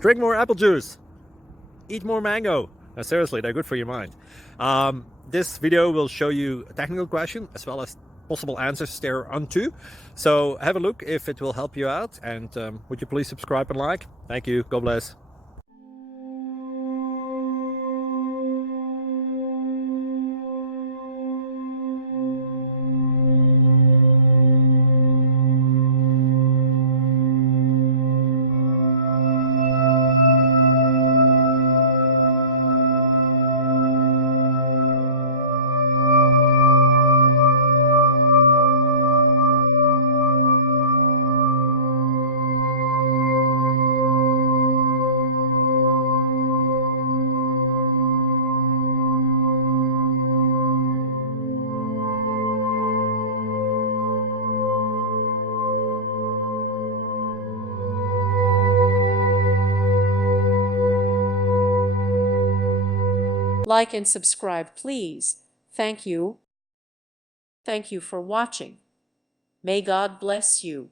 Drink more apple juice. Eat more mango. No, seriously, they're good for your mind. This video will show you a technical question as well as possible answers thereunto. So have a look if it will help you out, and would you please subscribe and like? Thank you. God bless. Like and subscribe, please. Thank you. Thank you for watching. May God bless you.